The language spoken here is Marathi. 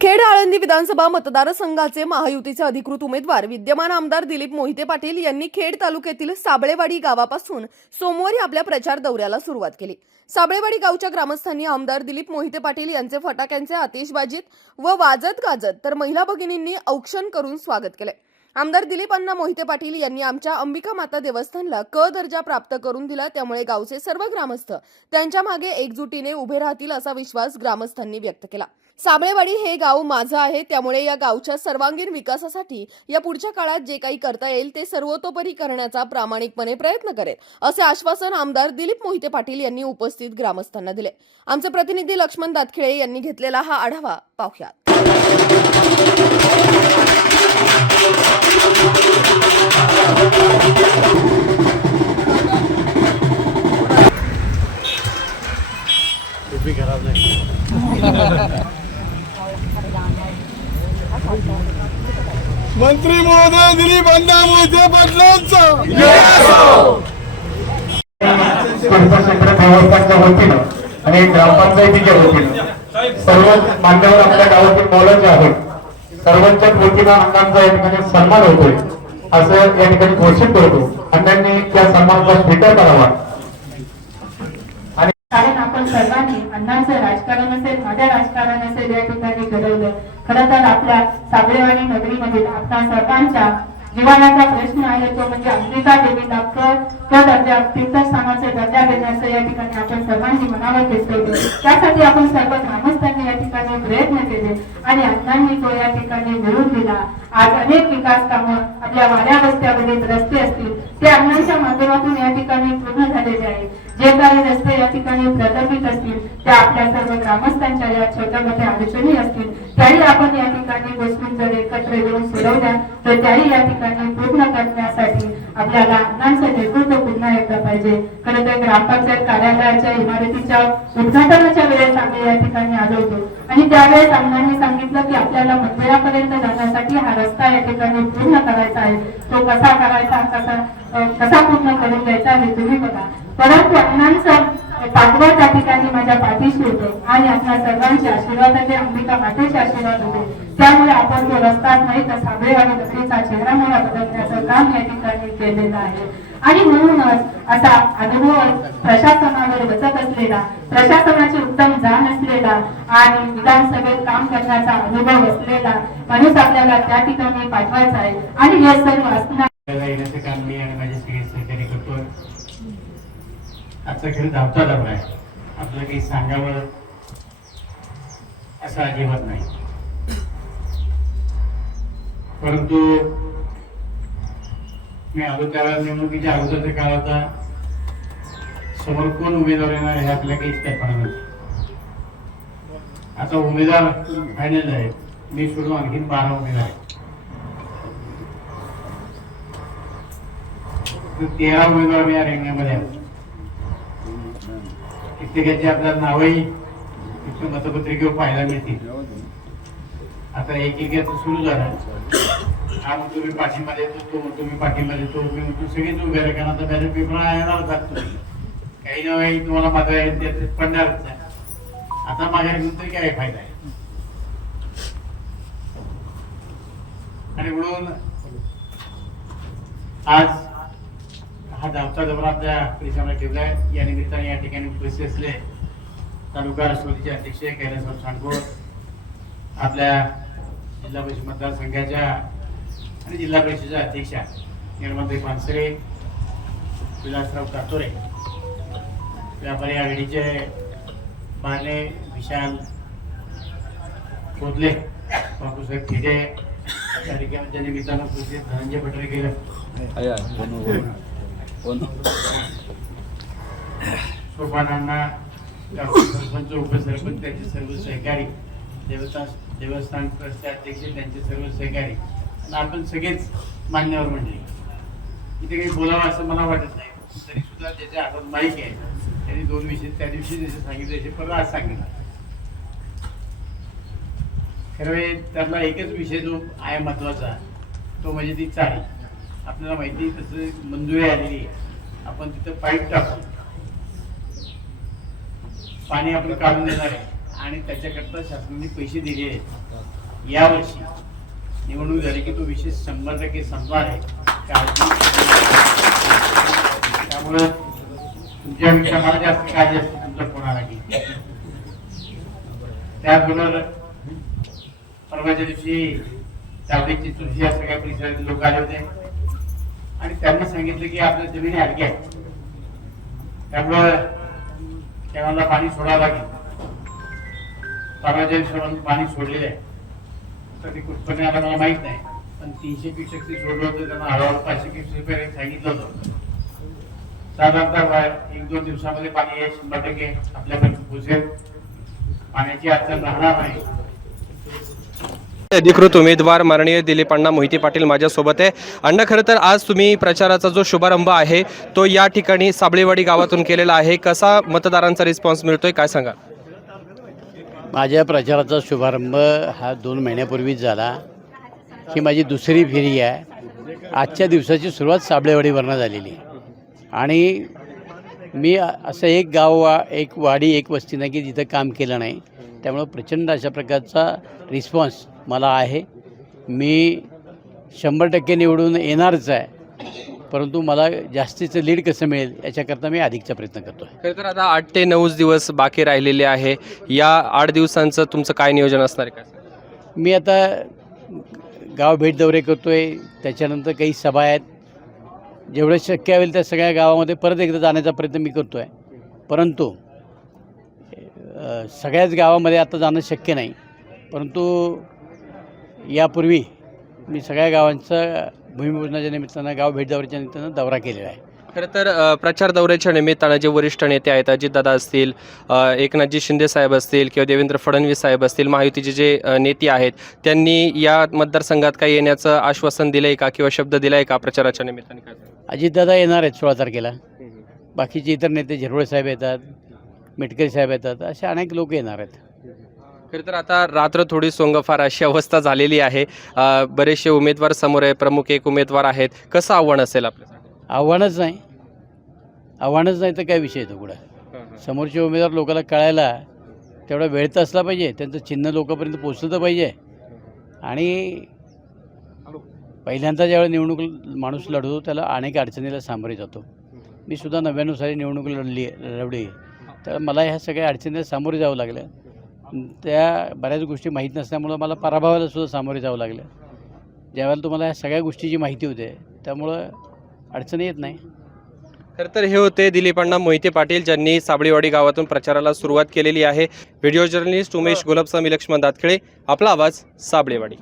खेड आळंदी विधानसभा मतदारसंघाचे महायुतीचे अधिकृत उमेदवार विद्यमान आमदार दिलीप मोहिते पाटील यांनी खेड तालुक्यातील साबळेवाडी गावापासून सोमवारी आपल्या प्रचार दौऱ्याला सुरुवात केली. साबळेवाडी गावच्या ग्रामस्थांनी आमदार दिलीप मोहिते पाटील यांचे फटाक्यांचे आतिषबाजीत व वाजत गाजत तर महिला भगिनींनी औक्षण करून स्वागत केले. आमदार दिलीप अण्णा मोहिते पाटील यांनी आमच्या अंबिका माता देवस्थानला क दर्जा प्राप्त करून दिला त्यामुळे गावचे सर्व ग्रामस्थ त्यांच्या मागे एकजुटीने उभे राहतील असा विश्वास ग्रामस्थांनी व्यक्त केला. साबळेवाडी हे गाव माझं आहे त्यामुळे या गावच्या सर्वांगीण विकासासाठी या पुढच्या काळात जे काही करता येईल ते सर्वतोपरी करण्याचा प्रामाणिकपणे प्रयत्न करेल असे आश्वासन आमदार दिलीप मोहिते पाटील यांनी उपस्थित ग्रामस्थांना दिले. आमचे प्रतिनिधी लक्ष्मण दातखिळे यांनी घेतलेला हा आढावा पाहुयात. मंत्री महोदय दिलीप अण्णा मोहिते पाटलांचा. तीर्थक्षेत्र देवस्थानच्या वतीनं आणि ग्रामपंचायतीच्या वतीनं सर्व मान्यवर आपल्या गावातील मोलाचे आहेत. सर्वांच्या कृतीला अण्णांचा या ठिकाणी सन्मान होतोय असं या ठिकाणी घोषित करतो. अण्णांनी त्या सन्मानाचा स्वीकार करावा. कारण आपण सर्वांनी अण्णांचं राजकारण असेल माझ्या राजकारण असेल या ठिकाणी घडवलं. खरं तर आपल्या साबळेवाडी नगरीमधील आपल्या सर्वांच्या जीवनाचा प्रश्न आहे तो म्हणजे अंबिका देवी क क दर्जा तीर्थस्थानाचा दर्जा देण्याचं या ठिकाणी आपण सर्वांनी मनावर घेतलं त्यासाठी आपण सर्व ग्रामस्थ या ठिकाणी प्रयत्न केले आणि अण्णांनी तो या ठिकाणी मिळून दिला. आज अनेक विकास कामं आपल्या वाड्या रस्त्यावरील रस्ते असतील ते अण्णांच्या माध्यमातून या ठिकाणी पूर्ण झालेले आहेत. जे काही रस्ते या ठिकाणी प्रलंबित असतील त्या आपल्या सर्व ग्रामस्थांच्या या छोट्या मोठ्या अडचणी असतील त्याही आपण या ठिकाणी गोष्टी जर एकत्र येऊन सोडवल्या तर त्याही या ठिकाणी पूर्ण करण्यासाठी आपल्याला अण्णांचं नेतृत्व पुन्हा एकदा पाहिजे. खरं तर ग्रामपंचायत कार्यालयाच्या इमारतीच्या उद्घाटनाच्या वेळेस आम्ही या ठिकाणी आलो होतो. आणि त्यावेळेस अण्णांनी सांगितलं की आपल्याला मंदिरापर्यंत जाण्यासाठी हा रस्ता या ठिकाणी पूर्ण करायचा आहे. तो कसा करायचा कसा कसा पूर्ण करून द्यायचा हे तुम्ही बघा. परंतु अण्णांचं पाठवा त्या ठिकाणी माझ्या पाठीशी होते आणि आपल्या सर्वांचे आशीर्वाद होते अंबिका मातेचे आशीर्वाद होते. त्यामुळे आपण तो रस्ता नाही तर साबळे आणि नगरीचा चेहरा मला बदलण्याचं काम या ठिकाणी केलेलं आहे. आणि म्हणूनच असा अनुभव प्रशासनावर बसत असलेला प्रशासनाची उत्तम जाण असलेला आणि विधानसभेत काम करण्याचा अनुभव असलेला माणूस आपल्याला त्या ठिकाणी पाठवायचा आहे. आणि हे सर्व असणार मी आणि माझे सगळे सहकारी करतो. आजचा खेळ धावता धावला आहे. आपलं काही सांगावं असं अजिबात नाही. परंतु मी आलो त्यावेळेला निवडणुकीच्या अगोदरचा काळ होता समोर कोण उमेदवार येणार हे आपल्या काहीच काय कल्पना नाही. आता उमेदवार फायनल आहे. मी सोडून आणखीन बारा उमेदवार आहेत. तेरा उमेदवार मी या रिंगणामध्ये आहेत. कित्येकाची आपल्याला नावही तिथून मतपत्रिकेवर पाहायला मिळतील. आता एक एक याचं सुरू झालं. हा म्हणतो मी पाठिंबा देतो तो म्हणतो मी पाठिंबा देतो मी म्हणतो सगळेच उभे राहा कारण आता बॅलेट पेपर येणार जात तुम्ही. काही ना काही तुम्हाला मत येते पडणारच नाही. आता माघार घेऊन तरी काय फायदा आहे? आणि म्हणून आज आता आमचा दौरा आपल्या ठेवला ठेवलाय या निमित्ताने या ठिकाणी उपस्थित असले तालुका राष्ट्रवादीचे अध्यक्ष कैलासराव सांडकोर आपल्या जिल्हा परिषद मतदारसंघाच्या आणि जिल्हा परिषदेच्या अध्यक्षा निर्मलताई पानसरे विलासराव कातोरे व्यापारी आघाडीचे माने विशाल कोदले बापूसाहेब ठिगे या ठिकाणी त्या निमित्तानं उपस्थित धनंजय पटरे केलं सोपानांना सरपंच उपसरपंच त्यांचे सर्व सहकारी देवस्थान देवस्थान ट्रस्टचे अध्यक्ष त्यांचे सर्व सहकारी. आणि आपण सगळेच मान्यवर म्हणजे इथे काही बोलावं असं मला वाटत नाही. तरी सुद्धा ज्याच्या हातात माईक आहे. त्यांनी दोन विषय त्या दिवशी जसे सांगितले तसे परत आज सांगितलं. खरं म्हणजे त्यातला एकच विषय जो आहे महत्त्वाचा तो म्हणजे ती चाळी आपल्याला माहिती तसं मंजुरी आलेली आहे. आपण तिथं पाईप टाकू. पाणी आपण काढून देणार आहे. आणि त्याच्याकरता शासनाने पैसे दिले आहेत. यावर्षी निवडणूक झाली की तो विषय शंभर टक्के संपणार आहे. त्यामुळं तुमच्यापेक्षा मला जास्त काळजी असते तुमच्या कोणाला की त्याचबरोबर परवाच्या दिवशी तावडीची तुळशी या सगळ्या परिसरातील लोक आले होते. आणि त्यांना सांगितलं की आपल्या जमिनी अडक्या आहेत. त्यामुळं केव्हाला पाणी सोडावं लागेल. परवाच्या सोडून पाणी सोडलेलं आहे. तर ते उत्पन्न आता मला माहीत नाही. पण तीनशे क्युसेक ते सोडलं होतं त्यांना हळूहळू पाचशे क्युसेक रुपये सांगितलं होतं. साधारणतः एक दोन दिवसामध्ये पाणी हे शंभर टक्के आपल्याकडे पोचेल पाण्याची अडचण राहणार नाही. अधिकृत उमेदवार माननीय दिलीप अण्णा मोहिते पाटील माझ्यासोबत आहे. अण्णा खरं तर आज तुम्ही प्रचाराचा जो शुभारंभ आहे तो या ठिकाणी साबळेवाडी गावातून केलेला आहे. कसा मतदारांचा रिस्पॉन्स मिळतोय काय सांगा माझ्या प्रचाराचा शुभारंभ हा दोन महिन्यापूर्वीच झाला. ही माझी दुसरी फेरी आहे. आजच्या दिवसाची सुरुवात साबळेवाडीवरनं झालेली. आणि मी असं एक गाव वा एक वाडी एक वस्ती नाही की जिथं काम केलं नाही त्यामुळं प्रचंड अशा प्रकारचा रिस्पॉन्स मला आहे. मी शंभर टक्के निवडून येणारच आहे. परंतु मला जास्तीचं लीड कसं मिळेल याच्याकरता मी अधिकचा प्रयत्न करतो आहे खरं तर आता आठ ते नऊच दिवस बाकी राहिलेले आहे. या आठ दिवसांचं तुमचं काय नियोजन असणार आहे काय मी आता गाव भेट दौरे करतो आहे त्याच्यानंतर काही सभा आहेत. जेवढं शक्य होईल त्या सगळ्या गावामध्ये परत एकदा जाण्याचा प्रयत्न मी करतो आहे परंतु सगळ्याच गावामध्ये आता जाणं शक्य नाही. परंतु यापूर्वी मी सगळ्या गावांचा भूमिपूजनाच्या निमित्तानं गाव भेट दौऱ्याच्या निमित्तानं दौरा केलेला आहे. खरं तर प्रचार दौऱ्याच्या निमित्तानं जे वरिष्ठ नेते आहेत अजितदादा असतील एकनाथजी शिंदे साहेब असतील किंवा देवेंद्र फडणवीस साहेब असतील महायुतीचे जे नेते आहेत त्यांनी या मतदारसंघात काही येण्याचं आश्वासन दिलंय का किंवा शब्द दिलाय का प्रचाराच्या निमित्ताने काय? अजितदादा येणार आहेत सोळा तारखेला. बाकीचे इतर नेते झिरवळे साहेब येतात मेटकरी साहेब येतात असे अनेक लोक येणार आहेत. खरं तर आता रात्र थोडी सोंगफार अशी अवस्था झालेली आहे. अ, बरेचसे उमेदवार समोर आहे प्रमुख एक उमेदवार आहेत. कसं आव्हान असेल आपल्यासाठी? आव्हानच नाही. आव्हानच नाही तर काय विषय येतो कुठं समोरचे उमेदवार लोकांना कळायला तेवढा वेळ तर असला पाहिजे. त्यांचं चिन्ह लोकांपर्यंत पोचलं तर पाहिजे. आणि पहिल्यांदा ज्यावेळी निवडणूक माणूस लढतो त्याला अनेक अडचणीला सामोरे जातो. मी सुद्धा नव्याण्णव साली निवडणूक लढली लढवली. तर मला ह्या सगळ्या अडचणीला सामोरे जावं लागलं. त्या बऱ्याच गोष्टी माहीत नसल्यामुळं मला पराभवाला सुद्धा सामोरे जावं लागलं. ज्यावेळेला तुम्हाला ह्या सगळ्या गोष्टीची माहिती होते त्यामुळं अडचणी येत नाही. खरं तर हे होते दिलीपांना मोहिते पाटील ज्यांनी साबळेवाडी गावातून प्रचाराला सुरुवात केलेली आहे. व्हिडिओ जर्नलिस्ट उमेश गुलाबसामी लक्ष्मण दातखिळे आपला आवाज साबळेवाडी.